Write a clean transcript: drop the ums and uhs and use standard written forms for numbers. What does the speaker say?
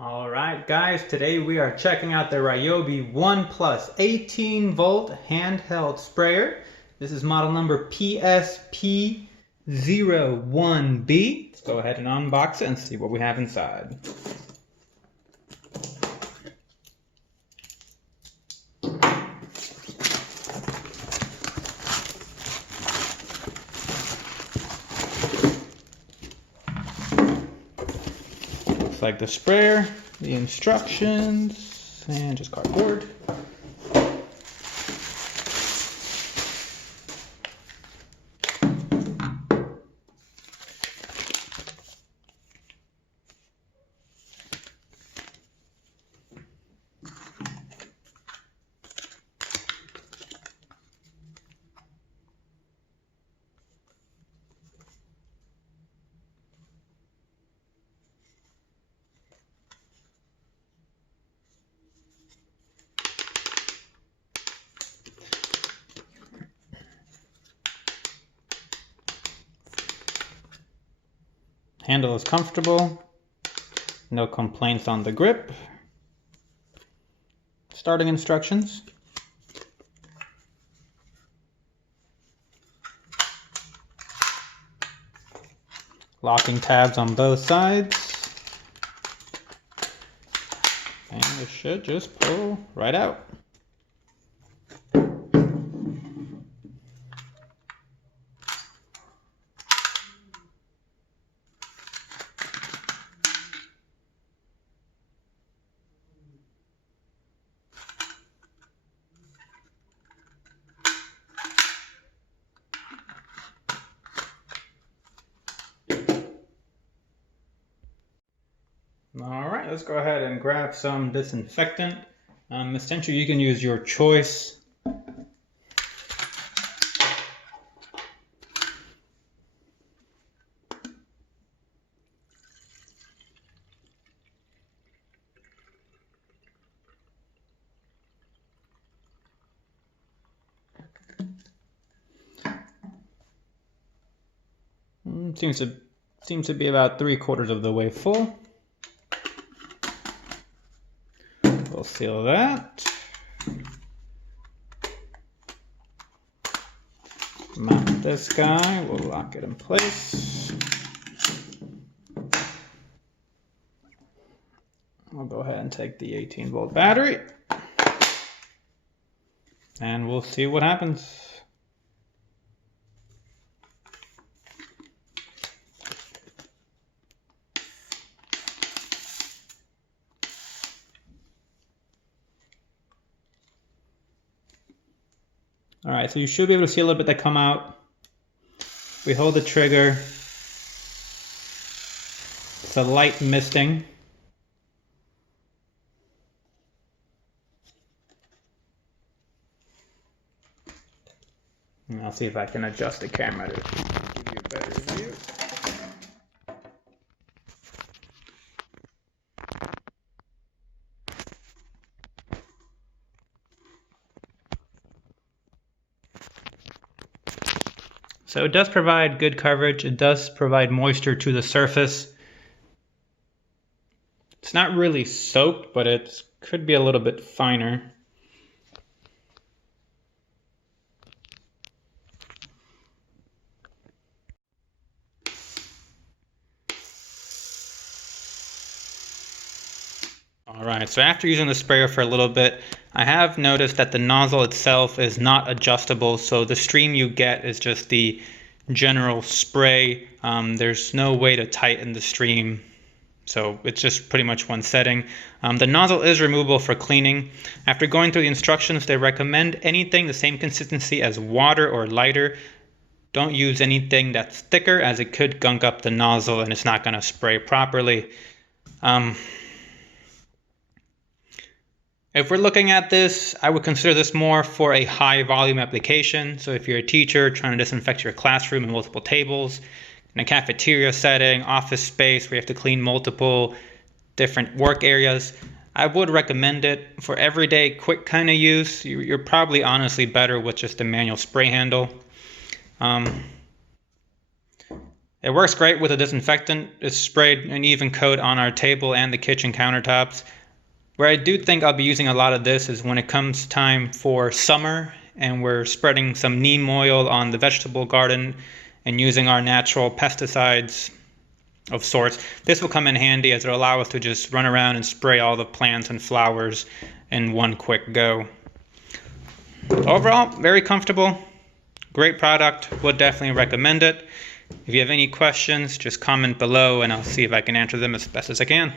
Alright guys, today we are checking out the Ryobi One Plus 18-volt handheld sprayer. This is model number PSP01B. Let's go ahead and unbox it and see what we have inside. Looks like the sprayer, the instructions, and just cardboard. Handle is comfortable, no complaints on the grip. Starting instructions. Locking tabs on both sides. And it should just pull right out. Alright, let's go ahead and grab some disinfectant. Essentially, you can use your choice. Seems to be about 3/4 of the way full. We'll seal that. Mount this guy, we'll lock it in place. We'll go ahead and take the 18-volt battery. And we'll see what happens. Alright, so you should be able to see a little bit that come out. We hold the trigger. It's a light misting. And I'll see if I can adjust the camera to give you a better view. So it does provide good coverage. It does provide moisture to the surface. It's not really soaked, but it could be a little bit finer. Alright, so after using the sprayer for a little bit, I have noticed that the nozzle itself is not adjustable, so the stream you get is just the general spray. There's no way to tighten the stream, so it's just pretty much one setting. The nozzle is removable for cleaning. After going through the instructions, they recommend anything the same consistency as water or lighter. Don't use anything that's thicker, as it could gunk up the nozzle and it's not going to spray properly. If we're looking at this, I would consider this more for a high volume application. So if you're a teacher trying to disinfect your classroom and multiple tables, in a cafeteria setting, office space where you have to clean multiple different work areas, I would recommend it. For everyday quick kind of use, you're probably honestly better with just a manual spray handle. It works great with a disinfectant. It's sprayed an even coat on our table and the kitchen countertops. Where I do think I'll be using a lot of this is when it comes time for summer and we're spreading some neem oil on the vegetable garden and using our natural pesticides of sorts. This will come in handy as it'll allow us to just run around and spray all the plants and flowers in one quick go. Overall, very comfortable, great product, would definitely recommend it. If you have any questions, just comment below and I'll see if I can answer them as best as I can.